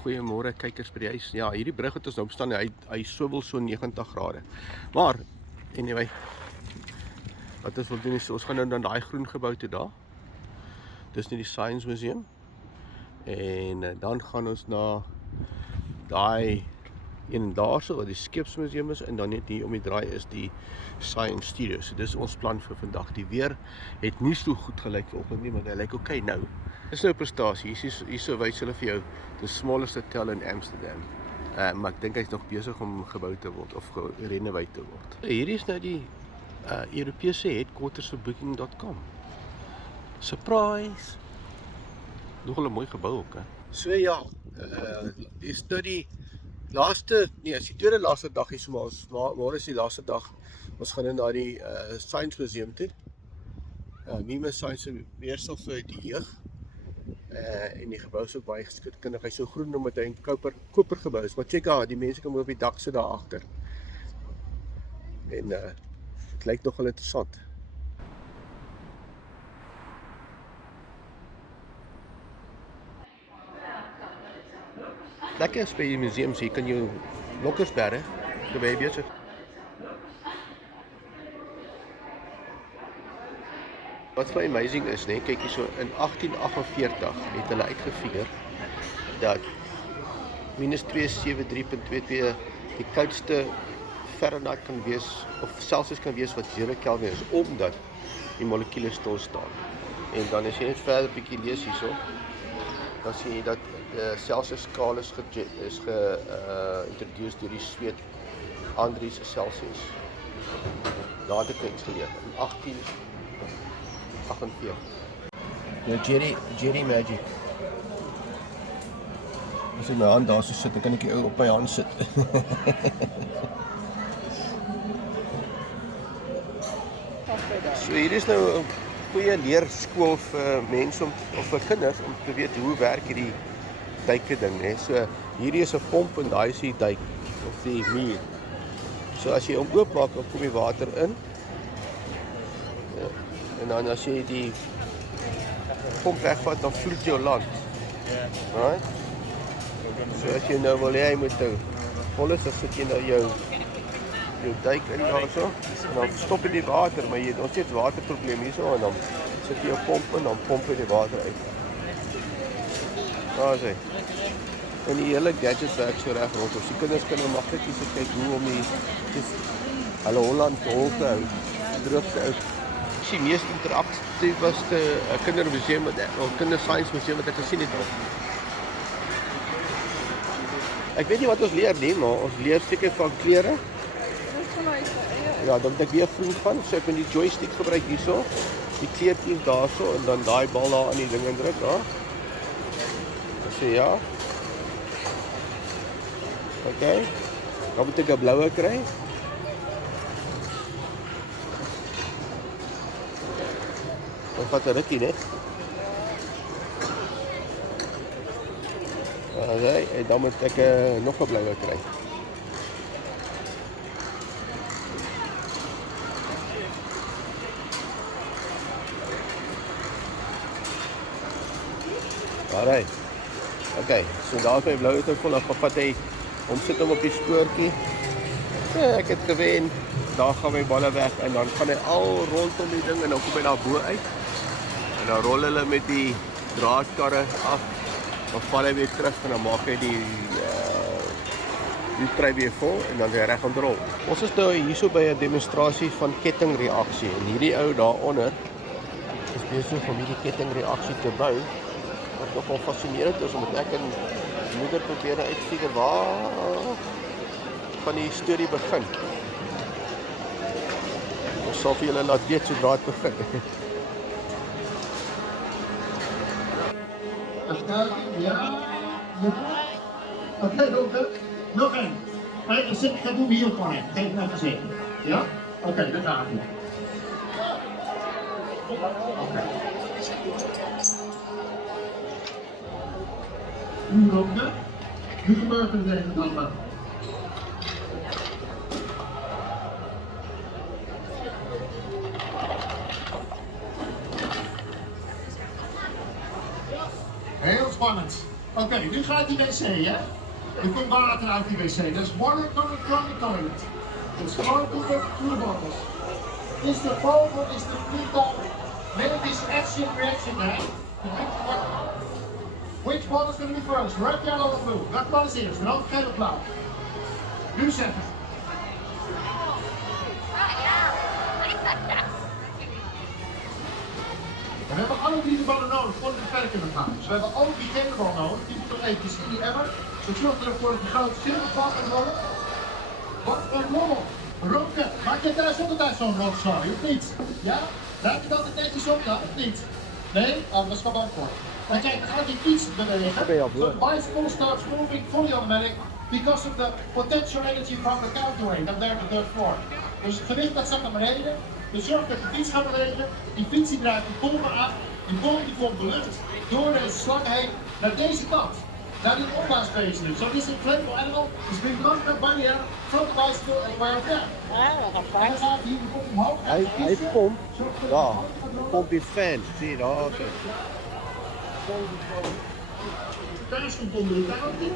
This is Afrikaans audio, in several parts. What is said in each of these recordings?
Goeiemôre kykers by die huis. Ja, hierdie brug het ons nou bestaan, hy swivel so 90 grade. Maar anyway, wat ons wil doen is ons gaan nou na daai groen gebou toe daar. Dis nie die Science Museum. En dan gaan ons na daai een daarso wat die Skeepsmuseum is en dan net hier om die draai is die Science Studio. So dis ons plan vir vandag. Die weer het nie so goed gelyk vanoggend nie, maar hy lyk okay nou. Dis nou 'n prestasie. Hierso wys hulle vir jou the smallest hotel in Amsterdam. Maar ek dink hy's nog besig om gebou te word of gerenoveer te word. Hierdie is nou die Europese headquarters vir Booking.com. Surprise! Nogal 'n mooi gebou ook, hè. So ja, is nou die is die tweede laaste dag hier so maar môre is die laaste dag. Ons gaan na die Science Museum toe. Mime Science weersel vir die jeug. En die gebou is ook baie geskiedkundig. Hy's so groen omdat hy 'n koper gebou is. Maar check out, die mense kan op die dak sit daar agter. En dit lyk nogal interessant. Lekker is by die museums, hier kan jy lokkers bære, dan ben jy bezig. Wat vir amazing is, nee, kyk hier so, in 1848 het hulle uitgefigure dat -273.22 die koudste Fahrenheit kan wees, of Celsius kan wees wat 0 Kelvin is, omdat die molekules stil staan. En dan as jy net verder bietjie lees hierso, dan sien jy dat de Celsius skaal is geïntroduceerd deur die Sweed Andries Celsius. Daar het ek niks geleer in 1848. Ja, Jerry Magic. As ek my hand daar so sit, dan kan ek die ou op my hand sit. So hier is nou 'n goeie leerskool vir mense of vir kinders om te weet hoe werk hierdie duike ding, hè. So hierdie is 'n pomp en daai is die duik of die muur. So as jy hom oopmaak, dan kom die water in. Ja. En dan as jy die pomp wegvat, dan vloed jou land. Right? So as jy nou wil hê jy moet vol is, dan sit jy nou jou duik in daarso. En dan stop jy die water, maar jy het ons steeds waterprobleem hierso en dan sit jy jou pomp in, dan pomp jy die water uit. Daar is hy. En die hele gadget werk so reg rond. Die kinders kan nou maklik hier kyk hoe om hulle Holland hol te hou, droog te hou. Die mees interaktiewe kindermuseum of kinderscience museum wat ek gesien het al. Ek weet nie wat ons leer nie, maar ons leer seker van kleure. Ja, dan moet ek weer vriend van, so ek kan die joystick gebruik hierso, die kleertjies daarso en dan daai bal daar aan die ding indruk, daar. So ja. Okay. Dan moet ek 'n bloue kry. Dan vat 'n rukkie net. Okay, en dan moet ek nog 'n bloue kry. Alright. Okay, so daar is my blou te vol, dan vat hy, sit hom op die spoortjie. Ja, ek het gewen, daar gaan my balle weg en dan gaan hy al rondom die ding en dan kom hy daar bo uit. En dan rol hulle met die draadkarre af, dan val hy weer terug en dan maak hy die kry weer vol en dan weer reg aan rol. Ons is nou hierso by 'n demonstrasie van kettingreaksie en hierdie ou daaronder is besig om hierdie kettingreaksie te bou. Wat nogal fascinerend is, omdat ek en moeder probeer uitfigure waar van die storie begin. Ons sal vir julle laat weet sodra dit begin. Ja. Oké, nog één. Ik ga doen hier gewoon in. Geef me even zitten. Ja? Oké, dat gaat het. Oké. Nu ook dat. Nu gebeurt er tegen dan maar. Heel spannend. Oké, nu gaat die wc, hè? Er komt water uit die wc. There's water coming from the toilet. It's going to the bottles. Is the bottle, is the people, make this action reaction, hè? Which one is going to be first? Red, yellow or blue? Welke bal is eerst? Rood, geel of blauw? Nu zeggen. We hebben alle drie de ballen nodig voor het verder kunnen gaan. Dus we hebben ook die gele bal nodig. Die moet nog eventjes in die emmer. Zo zorg ervoor dat die grote zilverbal kan rollen. Wat een rommel. Ronken, maak je thuis altijd uit zo'n rotzooi, of niet? Ja? Ruik je dat het netjes op dan, of niet? Nee? Oh, dat is gewoon bang voor. En kijk, dan gaat die fiets bewegen. The bicycle starts moving fully automatic because of the potential energy from the counterweight up there on the third floor. Dus het gewicht dat zakt naar beneden. Dus zorg dat de fiets gaat bewegen. Die fiets die draait die pompen aan. Die pomp die komt de lucht door deze slang heen naar deze kant. Naar dit opblaasbeest nu. So this inflatable animal is being knocked up by the air from the bicycle and way up there. En dan gaat hij die pomp omhoog. Hij pompt. Ja, pompt die fan. Zie je dat? Okay. De kaas komt onder de touwtje.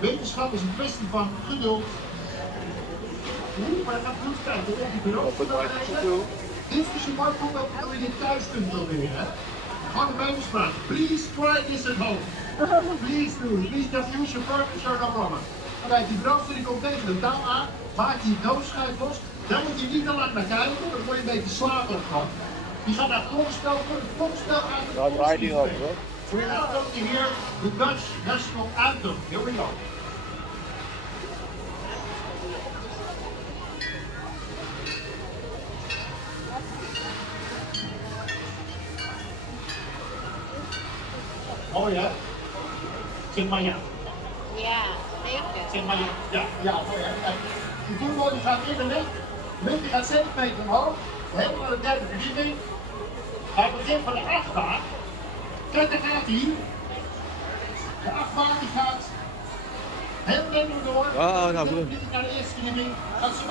Wetenschap is een kwestie van geduld. Maar dat gaat goed kijken. Dit is een mooi voorbeeld hoe je dit thuis kunt proberen. Gewoon een bijbelspraak. Please try this at home. Please do. Please just use your furniture, no problem. Kijk, die brandstof die komt tegen de touw aan. Maak die doodschijf los. Daar moet je niet te lang naar kijken. Dan word je een beetje slaperig van. Die gaat naar het klokkenspel. Het klokkenspel uit de klokkenspel. We're now going to hear the Dutch national anthem. Here we go. Oh ja? Zeg maar ja. Ja, zeker. Zeg maar ja. Ja, oh ja. Kijk. Die voetbal die gaat in de lucht. De lucht die gaat 7 meter omhoog. Helemaal naar de derde verdieping. Hij begint van de achtbaan. Kijk, daar gaat hij. De achtbaan die gaat heel Nederland door. Ah, nou goed. Naar de eerste verdieping. Gaat ze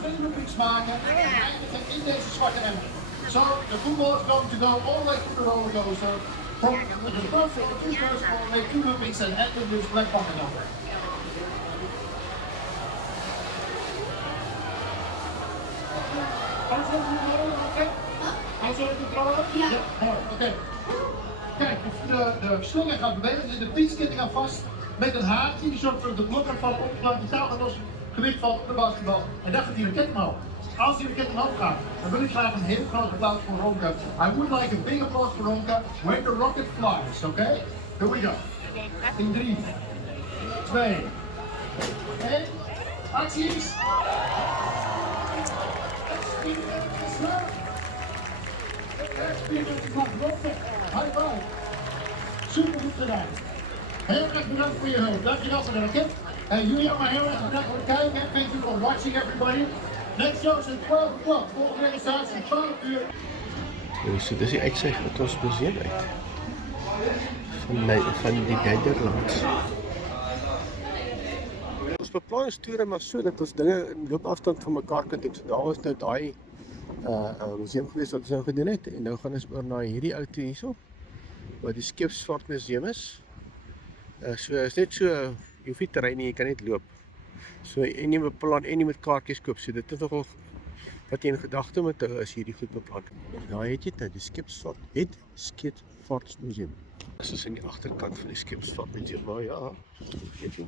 twee loopings maken. En eindigen in deze zwarte emmer. So, the football is going to go all the way through the roller coaster. From the front floor to the first floor, make 2 loopings and end with this black pocket number. Alles onder controle, oké? Alles onder controle? Ja. Oké. Kijk, de slinger gaat bewegen, dus de fietsketting gaat vast met een haakje. Die zorgt voor dat de blok gaat vallen op, de touw gaat los, gewicht valt op de basketbal. En dan gaat die raket omhoog. Als die raket omhoog gaat, dan wil ik graag een heel groot applaus voor Ronka. I would like a big applause for Ronka when the rocket flies, okay? Here we go. In 3, 2, 1, acties! High five! Super goed gedaan. Heel erg bedankt voor je hulp. Dankjewel voor de raket. En jullie allemaal heel erg bedankt voor het kijken. Thank you for watching everybody. Next show is at 12 o'clock. Volgende registratie 12 uur. Dus dit is die uitzicht uit ons museum uit. Van die Nederlands. Ons beplan is toere maar so dat ons dinge in loopafstand van mekaar kan doen. So daar was nou daai museum gewees wat ons nou gedoen het. En nou gaan ons oor na hierdie ou toe hierso. Waar die Skipsvaartmuseum is. So is net so, jy hoef nie te ry nie, jy kan net loop. So en jy beplan en jy met kaartjies koop. So dit is nogal wat jy in gedagte moet hou as hierdie goed beplan. Daar het jy dit, die Skipsvaartmuseum. Dit is in die agterkant van die Skipsvaartmuseum, maar ja, weet jy.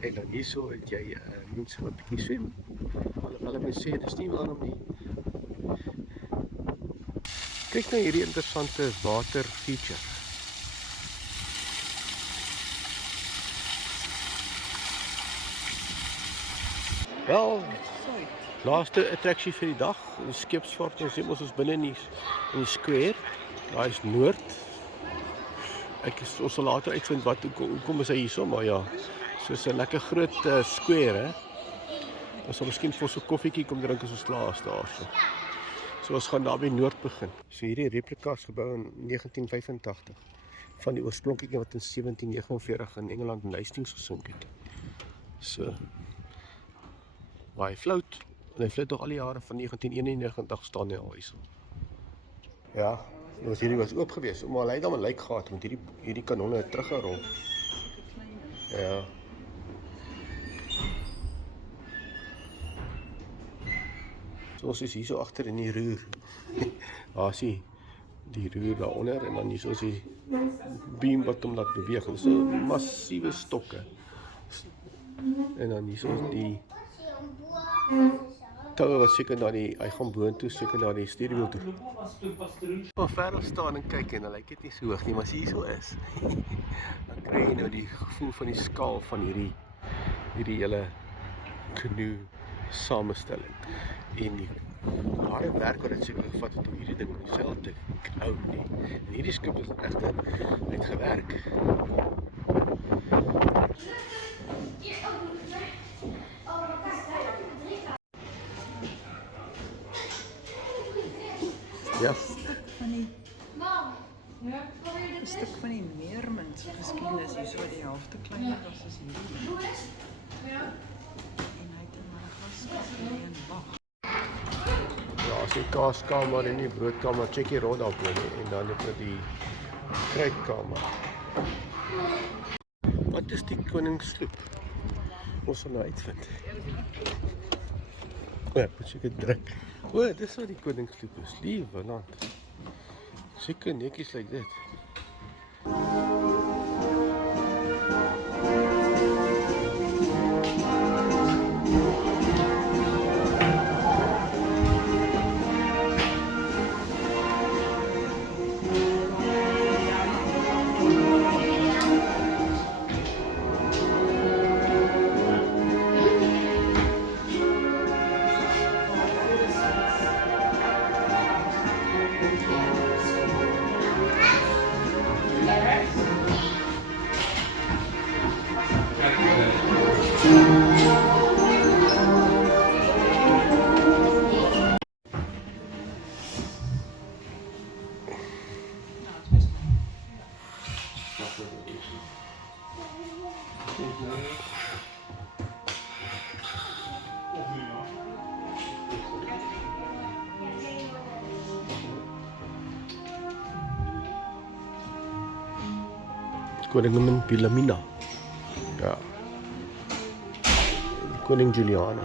En dan hierso het jy mense wat bietjie swem. Hulle mense sê dit is nie waarom nie. Kyk nou hierdie interessante water feature. Wel, laaste attraksie vir die dag, die Skipsvaartmuseum, ons is binne in die square. Daar is Noord. Ons sal later uitvind wat hoekom is hy hierso, maar ja, soos 'n lekker groot square, hè. Ons sal miskien vir so 'n koffietjie kom drink as ons klaar is daarso. So ons gaan daar by Noord begin. So hierdie replika is gebou in 1985 van die oorspronklike wat in 1749 in Engeland in Hastings gesink het. So waar hy float, en hy float nog al die jare van 1991 staan hy al hierso. Ja, dus hierdie was oop geweest, maar hy het dan 'n lyk gehad met hierdie kanonne teruggerol. Ja. So ons is hier so agter in die roer. Daar sien die roer daaronder en dan hier so is die beam wat hom laat beweeg. Dit is so massiewe stokke. En dan hier so is die toue wat seker na die, hy gaan boontoe seker na die stuurwiel toe. Maar ver staan en kyk en dan lyk dit nie so hoog nie, maar as hier so is, dan kry jy nou die gevoel van die skaal van hierdie hele canoe samestelling. En die harde werk wat dit seker gevat het om hierdie ding self te hou nie. En hierdie skip is regtig uitgewerk. Ja. Een stuk van die Meermans geskiedenis hier so wat die helfte kleiner was as hierdie. En hy het in Madagaskar en wag. Ja, as die kaaskamer en die broodkamer, check die rod op en dan het jy die kruitkamer. Wat is die koningssloep? Ons sal nou uitvind. O, ek moet seker druk. O, dis wat die koningssloep is. Liewe land. Seker netjies lyk dit. Koningin Wilhelmina. Ja. Koning Juliana.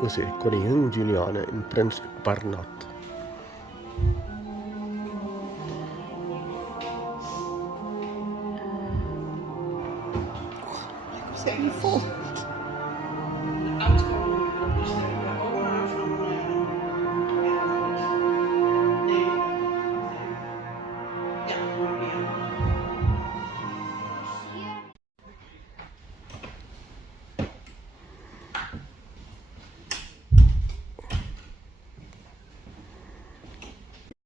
Ons sê koningin Juliana en prins Bernhard. Sê nie vol.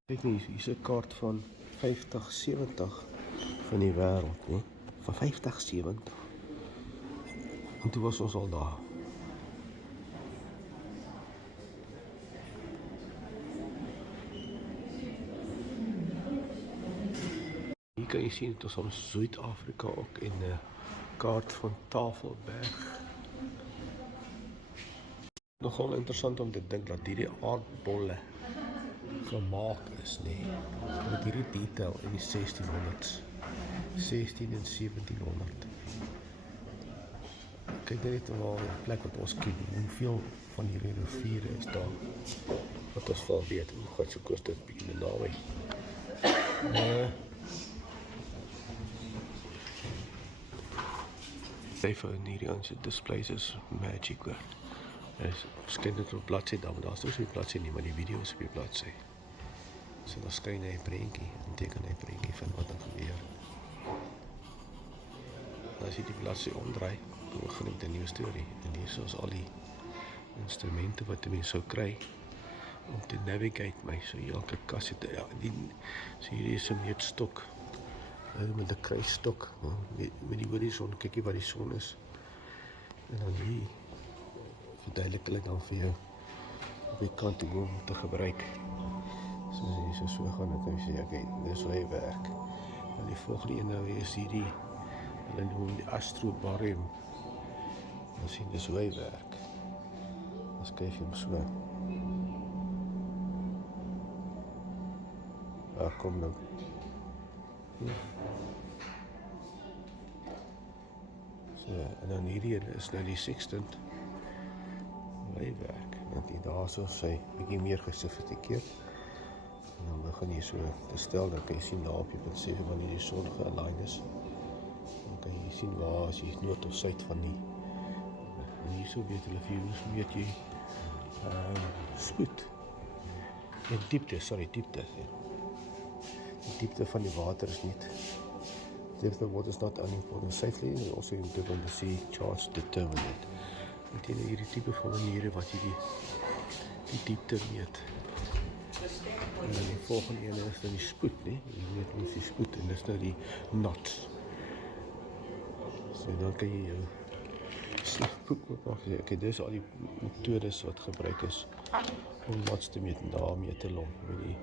Kyk nie, hier is 'n kaart van 50-70 van die wêreld, nee, van 50-70. En toe was ons al daar. Hier kan jy sien, dit is van Suid-Afrika ook en 'n kaart van Tafelberg. Nogal interessant om te dink dat hierdie aardbolle gemaak is, nee, met hierdie detail in die 1600s, 16 en 1700. Kyk net waar die plek wat ons ken, hoeveel van hierdie riviere is daar, wat ons wel weet, hoe God se koos dit in die naweek. Even in hierdie ons displays is magic hoor. Is skyn dit op bladsy daar, maar daar's nie so 'n bladsy nie, maar die video is op die bladsy. So dan skyn hy 'n prentjie, 'n teken hy prentjie van wat er gebeur. As jy die bladsy omdraai, dan begin ek 'n nuwe storie. En hier is al die instrumente wat jy sou kry om te navigate my. So elke kas het so hierdie is 'n meetstok. Met 'n kruisstok, met die horison, kyk jy waar die son is. En dan hier verduidelik hulle dan vir jou op die kant hoe om te gebruik. So gaan dit nou sê, okay, dis hoe hy werk. En die volgende een nou is hierdie, hulle noem die astrobarium. Dan sien dis hoe hy werk. Dan skuif jy hom so. Daar kom nou. So, en dan hierdie is nou die sextant. Hoe hy werk. Want hier daar so sy bietjie meer gesofistikeerd. En dan begin jy so te stel, dan kan jy sien daar op jy punt 7 wanneer die son ge-align is. Dan kan jy sien waar as jy noord of suid van die. En hier so weet hulle vir jou, hoe weet jy spoed. En diepte, diepte. Die diepte van die water is niet. The depth of water is not only important safely, but also important when the sea charts determine it. Met hierdie tipe van maniere wat jy die diepte meet. En dan die volgende ene is dan die spoed, né? Jy weet mos die spoed en dis nou die knots. So dan kan jy jou slagboek oopmaak. Okay, dis al die metodes wat gebruik is om knots te meet en daarmee te lom met die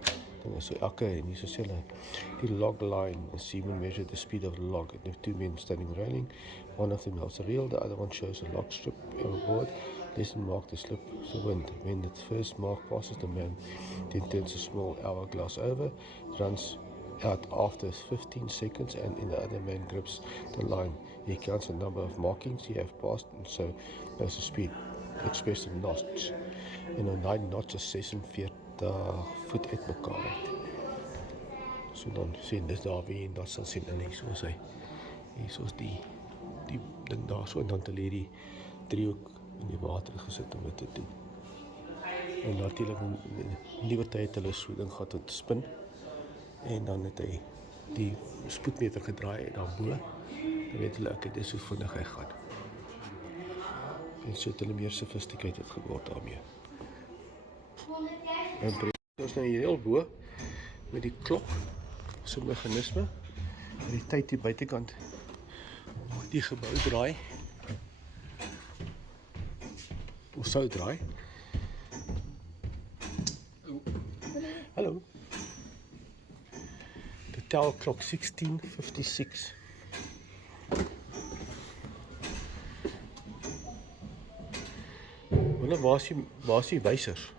dinge. So elke en hier so sê hulle die log line, the seaman measured the speed of the log. And if two men standing railing, one of them holds a reel, the other one shows a log strip overboard. Listen mark the slip the wind. When the first mark passes the man, then turns a small hourglass over, runs out after 15 seconds, and in the other man grips the line. He counts the number of markings he have passed, and so knows the speed expressed in knots. En dan 9 knots is 46 voet uit mekaar uit. So dan sien dis daar wie en dat sal sien en hier soos hy. Hier soos die ding daar so en dan het hulle die driehoek in die water gesit om dit te doen. En natuurlik in die tyd het hulle so ding gehad wat spin. En dan het hy die spoedmeter gedraai daarbo. Dan weet hulle ek dis hoe vinnig hy gaan. En so het hulle meer sophisticated geword daarmee. En ons nou hier heel bo met die klok so meganisme en die tyd die buitekant die gebou draai of sou draai. Hallo. The tower clock 16:56. Waar is die wysers?